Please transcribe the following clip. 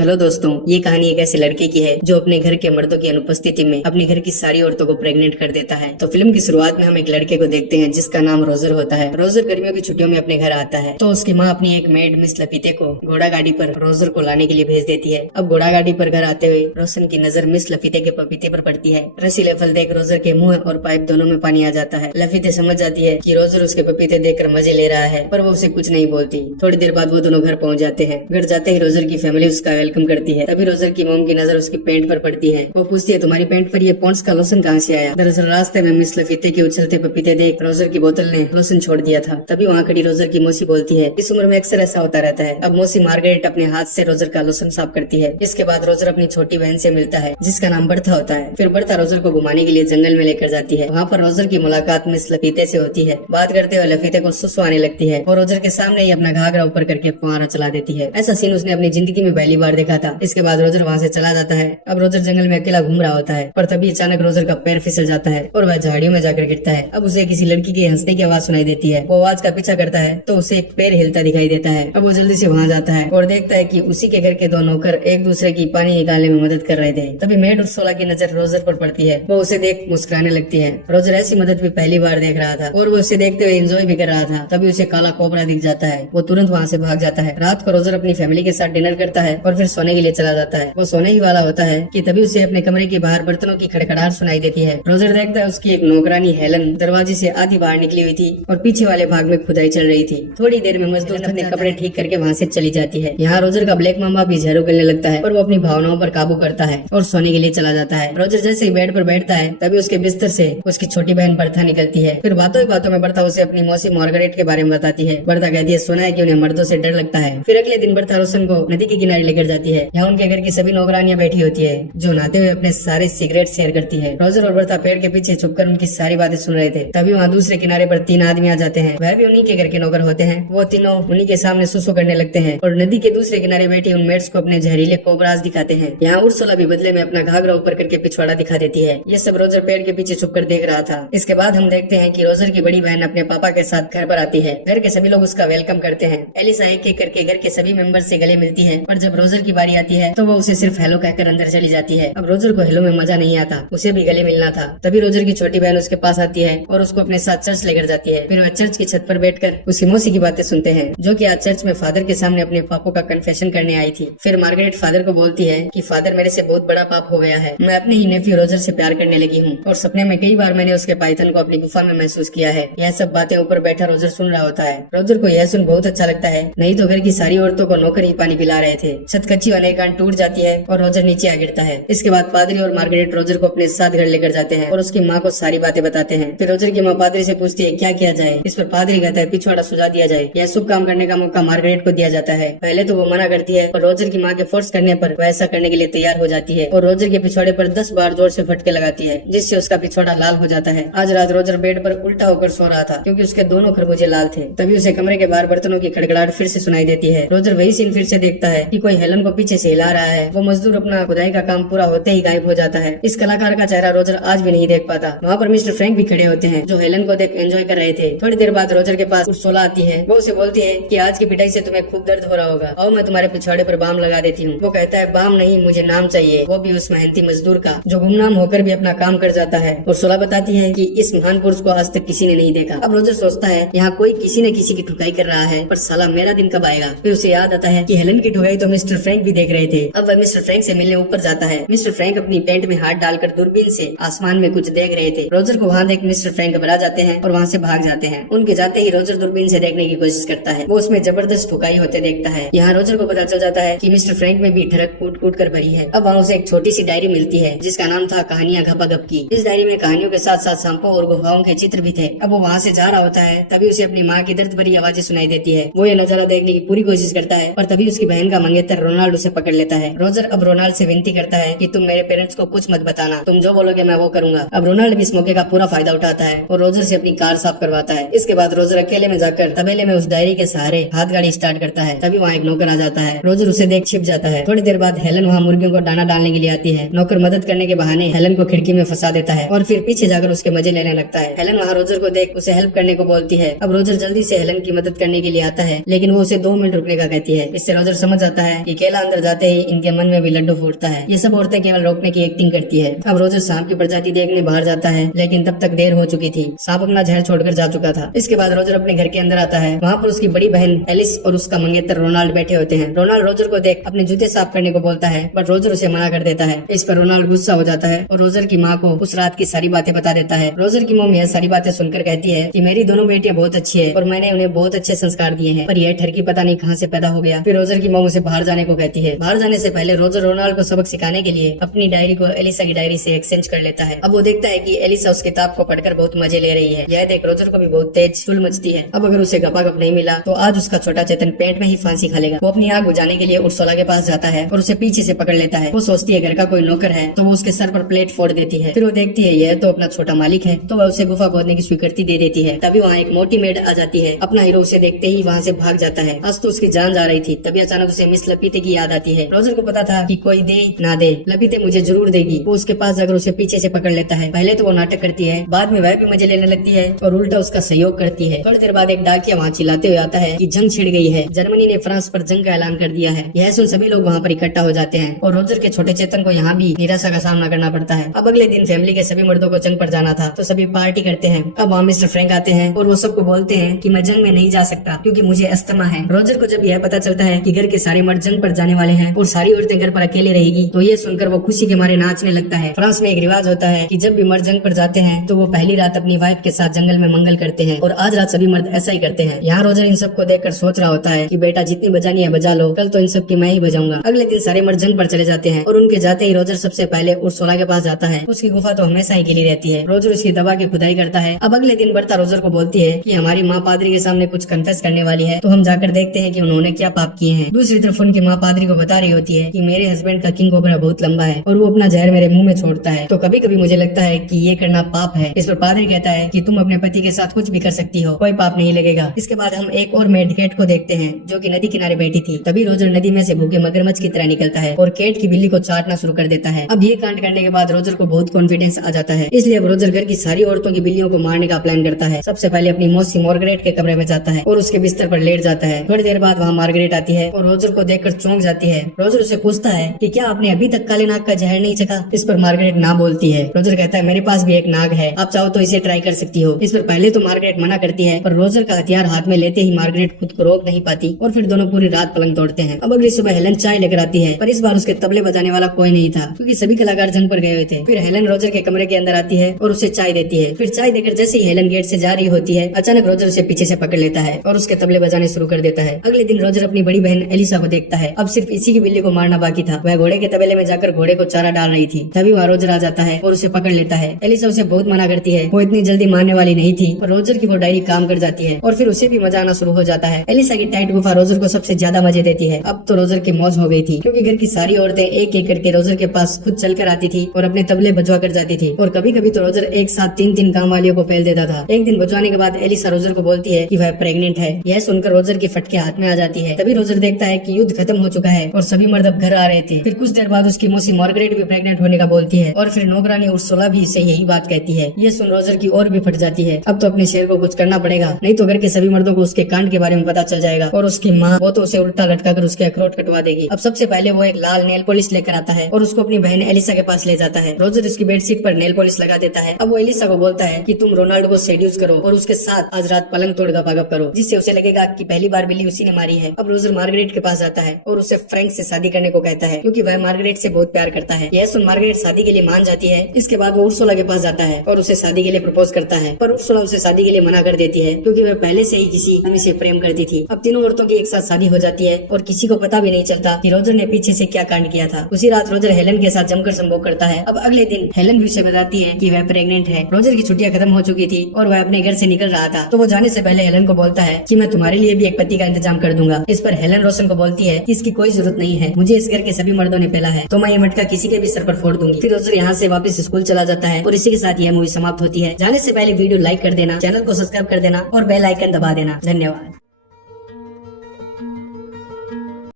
Hello दोस्तों, ये कहानी एक ऐसे लड़के की है जो अपने घर के मर्दों की अनुपस्थिति में अपने घर की सारी औरतों को प्रेग्नेंट कर देता है। तो फिल्म की शुरुआत में हम एक लड़के को देखते हैं जिसका नाम रोजर होता है। रोजर गर्मियों की छुट्टियों में अपने घर आता है तो उसकी माँ अपनी एक मेड मिस लपीते को घोड़ा गाड़ी पर रोजर को लाने के लिए भेज देती है। अब घोड़ा गाड़ी पर घर आते हुए रोशन की नजर मिस लपीते के पपीते पर पड़ती है। रसीले फल देख रोजर के मुंह और पाइप दोनों में पानी आ जाता है। लपीते समझ जाती है कि रोजर उसके पपीते देखकर मजे ले रहा है, पर वो उसे कुछ नहीं बोलती। थोड़ी देर बाद वो दोनों घर पहुंच जाते हैं। घर जाते ही रोजर की फैमिली उसका वेलकम करती है। तभी रोजर की मॉम की नजर उसकी पैंट पर पड़ती है। वो पूछती है, तुम्हारी पैंट पर ये पॉन्ड्स का लोशन कहाँ से आया? दरअसल रास्ते में मिस लफीते के उछलते पपीते देख रोजर की बोतल ने लोशन छोड़ दिया था। तभी वहाँ खड़ी रोजर की मौसी बोलती है, इस उम्र में अक्सर ऐसा होता रहता है। अब मौसी मार्गरेट अपने हाथ से रोजर का लोशन साफ करती है। इसके बाद रोजर अपनी छोटी बहन से मिलता है जिसका नाम बर्था होता है। फिर बर्था रोजर को घुमाने के लिए जंगल में लेकर जाती है। वहाँ पर रोजर की मुलाकात मिस लफीते से होती है। बात करते हुए लफीते को सुसु आने लगती है और रोजर के सामने ही अपना घाघरा ऊपर करके फुहारा चला देती है। ऐसा सीन उसने अपनी जिंदगी में पहली बार देखा था। इसके बाद रोजर वहाँ से चला जाता है। अब रोजर जंगल में अकेला घूम रहा होता है, पर तभी अचानक रोजर का पैर फिसल जाता है और वह झाड़ियों में जाकर गिरता है। अब उसे किसी लड़की के हंसने की आवाज सुनाई देती है। वो आवाज का पीछा करता है तो उसे एक पैर हिलता दिखाई देता है। अब वो जल्दी से वहाँ जाता है और देखता है कि उसी के घर के दो नौकर एक दूसरे की पानी निकालने में मदद कर रहे थे। तभी मेड उर्सुला की नजर रोजर पर पड़ती है। वो उसे देख मुस्कुराने लगती है। रोजर ऐसी मदद भी पहली बार देख रहा था और वो उसे देखते हुए एंजॉय भी कर रहा था। तभी उसे काला कोबरा दिख जाता है। वो तुरंत वहाँ से भाग जाता है। रात को रोजर अपनी फैमिली के साथ डिनर करता है और फिर सोने के लिए चला जाता है। वो सोने ही वाला होता है कि तभी उसे अपने कमरे के बाहर बर्तनों की खड़खड़ाहट सुनाई देती है। रोजर देखता है उसकी एक नौकरानी हेलन दरवाजे से आधी बाहर निकली हुई थी और पीछे वाले भाग में खुदाई चल रही थी। थोड़ी देर में मजदूर अपने कपड़े ठीक करके वहाँ से चली जाती है। यहाँ रोजर का ब्लैक मामा भी झाड़ू करने लगता है और वो अपनी भावनाओं पर काबू करता है और सोने के लिए चला जाता है। रोजर जैसे ही बेड पर बैठता है तभी उसके बिस्तर से उसकी छोटी बहन बर्था निकलती है। फिर बातों ही बातों में बर्था उसे अपनी मौसी मार्गरेट के बारे में बताती है। बर्था कहती है, सुना है कि उन्हें मर्दों से डर लगता है। फिर अगले दिन बर्था रोशन को नदी के किनारे लेकर जाती है। यहाँ उनके घर की सभी नौकरानियां बैठी होती है जो नहाते हुए अपने सारे सिगरेट शेयर करती है। रोजर और बर्था पेड़ के पीछे छुपकर उनकी सारी बातें सुन रहे थे। तभी वहाँ दूसरे किनारे पर 3 आदमी आ जाते हैं। वह भी उन्हीं के घर के नौकर होते हैं। वो तीनों उन्हीं के सामने सुसु करने लगते हैं और नदी के दूसरे किनारे बैठी उन मेड्स को अपने जहरीले कोबराज दिखाते हैं। यहाँ उर्सुला भी बदले में अपना घाघरा ऊपर करके पिछवाड़ा दिखा देती है। ये सब रोजर पेड़ के पीछे छुपकर देख रहा था। इसके बाद हम देखते हैं कि रोजर की बड़ी बहन अपने पापा के साथ घर पर आती है। घर के सभी लोग उसका वेलकम करते हैं। एलिसा एक एक करके घर के सभी मेंबर से गले मिलती है और जब रोजर की बारी आती है तो वो उसे सिर्फ हेलो कहकर अंदर चली जाती है। अब रोजर को हेलो में मजा नहीं आता, उसे भी गले मिलना था। तभी रोजर की छोटी बहन उसके पास आती है और उसको अपने साथ चर्च लेकर जाती है। फिर वह चर्च की छत पर बैठकर उसकी मौसी की बातें सुनते हैं जो कि आज चर्च में फादर के सामने अपने पापों का कन्फेशन करने आई थी। फिर मार्गरेट फादर को बोलती है कि फादर, मेरे से बहुत बड़ा पाप हो गया है। मैं अपने ही नेफ्यू रोजर से प्यार करने लगी हूँ और सपने में कई बार मैंने उसके पाइथन को अपनी गुफा में महसूस किया है। यह सब बातें ऊपर बैठा रोजर सुन रहा होता है। रोजर को यह सुन बहुत अच्छा लगता है, नहीं तो घर की सारी औरतों को नौकर ही पानी पिला रहे थे। छत कच्ची होने के कारण टूट जाती है और रोजर नीचे आ गिरता है। इसके बाद पादरी और मार्गरेट रोजर को अपने साथ घर लेकर जाते हैं और उसकी माँ को सारी बातें बताते हैं। फिर रोजर की माँ पादरी से पूछती है क्या किया जाए। इस पर पादरी कहता है पिछवाड़ा सुझा दिया जाए। यह शुभ काम करने का मौका मार्गरेट को दिया जाता है। पहले तो वो मना करती है और रोजर की माँ के फोर्स करने पर वह ऐसा करने के लिए तैयार हो जाती है और रोजर के पिछवाड़े पर 10 बार जोर से फटके लगाती है जिससे उसका पिछवाड़ा लाल हो जाता है। आज रात रोजर बेड पर उल्टा होकर सो रहा था क्योंकि उसके दोनों खरबूजे लाल थे। तभी उसे कमरे के बाहर बर्तनों की खड़खड़ाहट फिर से सुनाई देती है। रोजर वही सीन फिर से देखता है कि कोई हेलन को पीछे से हिला रहा है। वो मजदूर अपना खुदाई का काम पूरा होते ही गायब हो जाता है। इस कलाकार का चेहरा रोजर आज भी नहीं देख पाता। वहाँ पर मिस्टर फ्रैंक भी खड़े होते हैं जो हेलन को देख एंजॉय कर रहे थे। थोड़ी देर बाद रोजर के पास उर्सुला आती है। वो उसे बोलती है कि आज की पिटाई से तुम्हें खूब दर्द हो रहा होगा और मैं तुम्हारे पिछवाड़े पर बाम लगा देती हूँ। वो कहता है बाम नहीं, मुझे नाम चाहिए, वो भी उस मेहनती मजदूर का जो गुमनाम होकर भी अपना काम कर जाता है। उर्सुला बताती है कि इस महान पुरुष को आज तक किसी ने नहीं देखा। अब रोजर सोचता है यहाँ कोई किसी न किसी की ठुकाई कर रहा है, पर साला मेरा दिन कब आएगा। फिर उसे याद आता है कि हेलन की ठुकाई तो मिस्टर फ्रैंक भी देख रहे थे। अब वह मिस्टर फ्रैंक से मिलने ऊपर जाता है। मिस्टर फ्रैंक अपनी पैंट में हाथ डालकर दूरबीन से आसमान में कुछ देख रहे थे। रोजर को वहाँ देख मिस्टर फ्रैंक घबरा जाते हैं और वहाँ से भाग जाते हैं। उनके जाते ही रोजर दूरबीन से देखने की कोशिश करता है। वो उसमें जबरदस्त ठुकाई होते देखता है। यहाँ रोजर को पता चल जाता है कि मिस्टर फ्रैंक में भी ठरक कूट कूट कर भरी है। अब वहाँ उसे एक छोटी सी डायरी मिलती है जिसका नाम था कहानियां घपाघप की। इस डायरी में कहानियों के साथ साथ सांपों और गुफाओं के चित्र भी थे। अब वो वहाँ से जा रहा होता है तभी उसे अपनी माँ की दर्द भरी आवाजें सुनाई देती है। वो ये नजारा देखने की पूरी कोशिश करता है और तभी उसकी बहन का मंगेतर रोनाल्ड उसे पकड़ लेता है। रोजर अब रोनाल्ड से विनती करता है कि तुम मेरे पेरेंट्स को कुछ मत बताना, तुम जो बोलोगे मैं वो करूंगा। अब रोनाल्ड भी इस मौके का पूरा फायदा उठाता है और रोजर से अपनी कार साफ करवाता है। इसके बाद रोजर अकेले में जाकर तबेले में उस डायरी के सहारे हाथ गाड़ी स्टार्ट करता है। तभी वहाँ एक नौकर आ जाता है। रोजर उसे देख छिप जाता है। थोड़ी देर बाद हेलन वहाँ मुर्गियों को दाना डालने के लिए आती है। नौकर मदद करने के बहाने हेलन को खिड़की में फंसा देता है और फिर पीछे जाकर उसके मजे लेने लगता है। हेलन वहाँ रोजर को देख उसे हेल्प करने को बोलती है। अब रोजर जल्दी से हेलन की मदद करने के लिए आता है लेकिन वो उसे 2 मिनट रुकने का कहती है। इससे रोजर समझ जाता है कि एला अंदर जाते ही इनके मन में भी लड्डू फूटता है। ये सब औरतें केवल रोकने की एक्टिंग करती है। अब रोजर सांप की प्रजाति देखने बाहर जाता है, लेकिन तब तक देर हो चुकी थी। सांप अपना जहर छोड़कर जा चुका था। इसके बाद रोजर अपने घर के अंदर आता है। वहाँ पर उसकी बड़ी बहन एलिस और उसका मंगेतर रोनाल्ड बैठे होते हैं। रोनाल्ड रोजर को देख अपने जूते साफ करने को बोलता है, बट रोजर उसे मना कर देता है। इस पर रोनाल्ड गुस्सा हो जाता है और रोजर की माँ को उस रात की सारी बातें बता देता है। रोजर की मम्मी यह सारी बातें सुनकर कहती है कि मेरी दोनों बेटियां बहुत अच्छी है और मैंने उन्हें बहुत अच्छे संस्कार दिए हैं, पर यह ठरकी पता नहीं कहाँ से पैदा हो गया। फिर रोजर की मॉम उसे बाहर जाने को कहती है। बाहर जाने से पहले रोजर रोनाल्ड को सबक सिखाने के लिए अपनी डायरी को एलिसा की डायरी से एक्सचेंज कर लेता है। अब वो देखता है कि एलिसा उस किताब को पढ़कर बहुत मजे ले रही है। यह देख रोजर को भी बहुत तेज चुल मचती है। अब अगर उसे गपागप नहीं मिला तो आज उसका छोटा चेतन पेट में ही फांसी खा लेगा। वो अपनी आग बुझाने के लिए उर्सुला के पास जाता है और उसे पीछे से पकड़ लेता है। वो सोचती है घर का कोई नौकर है, तो वो उसके सर पर प्लेट फोड़ देती है। फिर वो देखती है यह तो अपना छोटा मालिक है, तो वह उसे गुफा खोदने की स्वीकृति दे देती है। तभी वहाँ एक मोटी मेड आ जाती है। अपना हीरो उसे देखते ही वहाँ से भाग जाता है। आज तो उसकी जान जा रही थी। तभी अचानक उसे मिस लपीते की याद आती है। रोजर को पता था कि कोई दे ना दे, लपीते मुझे जरूर देगी। वो उसके पास जाकर उसे पीछे से पकड़ लेता है। पहले तो वो नाटक करती है, बाद में वह भी मजे लेने लगती है और उल्टा उसका सहयोग करती है। थोड़ी देर बाद एक डाकिया वहाँ चिल्लाते हुए आता है कि जंग छिड़ गई है, जर्मनी ने फ्रांस पर जंग का ऐलान कर दिया है। यह सुन सभी लोग वहाँ पर इकट्ठा हो जाते हैं और रोजर के छोटे चेतन को यहाँ भी निराशा का सामना करना पड़ता है। अब अगले दिन फैमिली के सभी मर्दों को जंग पर जाना था, तो सभी पार्टी करते हैं। अब वहाँ मिस्टर फ्रैंक आते हैं और वो सबको बोलते हैं कि मैं जंग में नहीं जा सकता क्योंकि मुझे अस्थमा है। रोजर को जब यह पता चलता है कि घर के सारे मर्द जंग पर जाने वाले हैं और सारी औरतें घर पर अकेले रहेगी, तो ये सुनकर वो खुशी के मारे नाचने लगता है। फ्रांस में एक रिवाज होता है कि जब भी मर्द जंग पर जाते हैं तो वो पहली रात अपनी वाइफ के साथ जंगल में मंगल करते हैं और आज रात सभी मर्द ऐसा ही करते हैं। यहाँ रोजर इन सबको देखकर सोच रहा होता है कि बेटा जितनी बजानी है बजा लो, कल तो इन सब की मैं ही बजाऊंगा। अगले दिन सारे मर्द जंग पर चले जाते हैं और उनके जाते ही रोजर सबसे पहले उर्सुला के पास जाता है। उसकी गुफा तो हमेशा ही गिली रहती है। रोजर उसकी दबा की खुदाई करता है। अब अगले दिन बर्ता रोजर को बोलती है कि हमारी माँ पादरी के सामने कुछ कन्फेस करने वाली है, तो हम जाकर देखते हैं कि उन्होंने क्या पाप किए हैं। दूसरी तरफ उनकी माँ पादरी को बता रही होती है कि मेरे हस्बैंड का किंग कोबरा बहुत लंबा है और वो अपना जहर मेरे मुंह में छोड़ता है, तो कभी कभी मुझे लगता है कि ये करना पाप है। इस पर पादरी कहता है कि तुम अपने पति के साथ कुछ भी कर सकती हो, कोई पाप नहीं लगेगा। इसके बाद हम एक और मेड केट को देखते हैं जो कि नदी किनारे बैठी थी। तभी रोजर नदी में से भूखे मगरमच्छ की तरह निकलता है और केट की बिल्ली को चाटना शुरू कर देता है। अब ये कांड करने के बाद रोजर को बहुत कॉन्फिडेंस आ जाता है, इसलिए अब रोजर घर की सारी औरतों की बिल्लियों को मारने का प्लान करता है। सबसे पहले अपनी मौसी मार्गरेट के कमरे में जाता है और उसके बिस्तर पर लेट जाता है। थोड़ी देर बाद वहाँ मार्गरेट आती है और रोजर को देखकर चौंक जाती है। रोजर उसे पूछता है कि क्या आपने अभी तक काले नाग का जहर नहीं चखा? इस पर मार्गरेट ना बोलती है। रोजर कहता है मेरे पास भी एक नाग है, आप चाहो तो इसे ट्राई कर सकती हो। इस पर पहले तो मार्गरेट मना करती है, पर रोजर का हथियार हाथ में लेते ही मार्गरेट खुद को रोक नहीं पाती और फिर दोनों पूरी रात पलंग तोड़ते हैं। अब अगली सुबह हेलन चाय लेकर आती है, पर इस बार उसके तबले बजाने वाला कोई नहीं था क्योंकि सभी कलाकार जंग पर गए हुए थे। फिर हेलन रोजर के कमरे के अंदर आती है और उसे चाय देती है। फिर चाय देकर जैसे ही हेलन गेट से जा रही होती है, अचानक रोजर उसे पीछे से पकड़ लेता है और उसके तबले बजाने शुरू कर देता है। अगले दिन रोजर अपनी बड़ी बहन एलिसा को देखता है। अब सिर्फ इसी की बिल्ली को मारना बाकी था। वह घोड़े के तबेले में जाकर घोड़े को चारा डाल रही थी। तभी वहाँ रोजर आ जाता है और उसे पकड़ लेता है। एलिसा उसे बहुत मना करती है, वो इतनी जल्दी मारने वाली नहीं थी, पर रोजर की वो डायरी काम कर जाती है और फिर उसे भी मजा आना शुरू हो जाता है। एलिसा की टाइट गुफा रोजर को सबसे ज्यादा मजे देती है। अब तो रोजर की मौज हो गई थी क्योंकि घर की सारी औरतें एक एक करके रोजर के पास खुद चल कर आती थी और अपने तबले बजवा कर जाती थी और कभी कभी तो रोजर एक साथ तीन तीन काम वालियों को फेल देता था। एक दिन बजवाने के बाद एलिसा रोजर को बोलती है कि वह प्रेग्नेंट है। यह सुनकर रोजर की फटके हाथ में आ जाती है। तभी रोजर देखता है कि युद्ध खत्म हो चुका है और सभी मर्द अब घर आ रहे थे। फिर कुछ देर बाद उसकी मौसी मार्गरेट भी प्रेग्नेंट होने का बोलती है और फिर नौकरानी उर्सुला भी इससे यही बात कहती है। ये सुन रोजर की और भी फट जाती है। अब तो अपने शेर को कुछ करना पड़ेगा, नहीं तो घर के सभी मर्दों को उसके कांड के बारे में पता चल जाएगा और उसकी माँ वो तो उसे उल्टा लटका कर उसके अखरोट कटवा देगी। अब सबसे पहले वो एक लाल नेल पॉलिश लेकर आता है और उसको अपनी बहन एलिसा के पास ले जाता है। रोजर उसकी बेडशीट पर नेल पॉलिश लगा देता है। अब वो एलिसा को बोलता है कि तुम रोनाल्डो को सेड्यूस करो और उसके साथ आज रात पलंग तोड़ गपागप करो, जिससे उसे लगेगा कि पहली बार बिल्ली उसी ने मारी है। अब रोजर मार्गरेट के पास जाता है और उसे फ्रैंक से शादी करने को कहता है क्योंकि वह मार्गरेट से बहुत प्यार करता है। यह सुन मार्गरेट शादी के लिए मान जाती है। इसके बाद वो उर्सुला के पास जाता है और उसे शादी के लिए प्रपोज करता है, पर उर्सुला उसे शादी के लिए मना कर देती है क्योंकि वह पहले से ही किसी आदमी से प्रेम करती थी। अब तीनों औरतों की एक साथ शादी हो जाती है और किसी को पता भी नहीं चलता कि रोजर ने पीछे से क्या कांड किया था। उसी रात रोजर हेलन के साथ जमकर संभोग करता है। अब अगले दिन हेलन भी उसे बताती है कि वह प्रेग्नेंट है। रोजर की छुट्टियां खत्म हो चुकी थी और वह अपने घर से निकल रहा था, तो वो जाने से पहले हेलन को बोलता है कि मैं तुम्हारे लिए भी एक पति का इंतजाम कर दूंगा। इस पर हेलन रोशन को बोलती है कि इसकी कोई जरूरत नहीं है, मुझे इस घर के सभी मर्दों ने पहला है, तो मैं ये मटका किसी के भी सर पर फोड़ दूंगी। फिर रोजर यहाँ से वापस स्कूल चला जाता है और इसी के साथ यह मूवी समाप्त होती है। जाने से पहले वीडियो लाइक कर देना, चैनल को सब्सक्राइब कर देना और बेल आइकन दबा देना। धन्यवाद।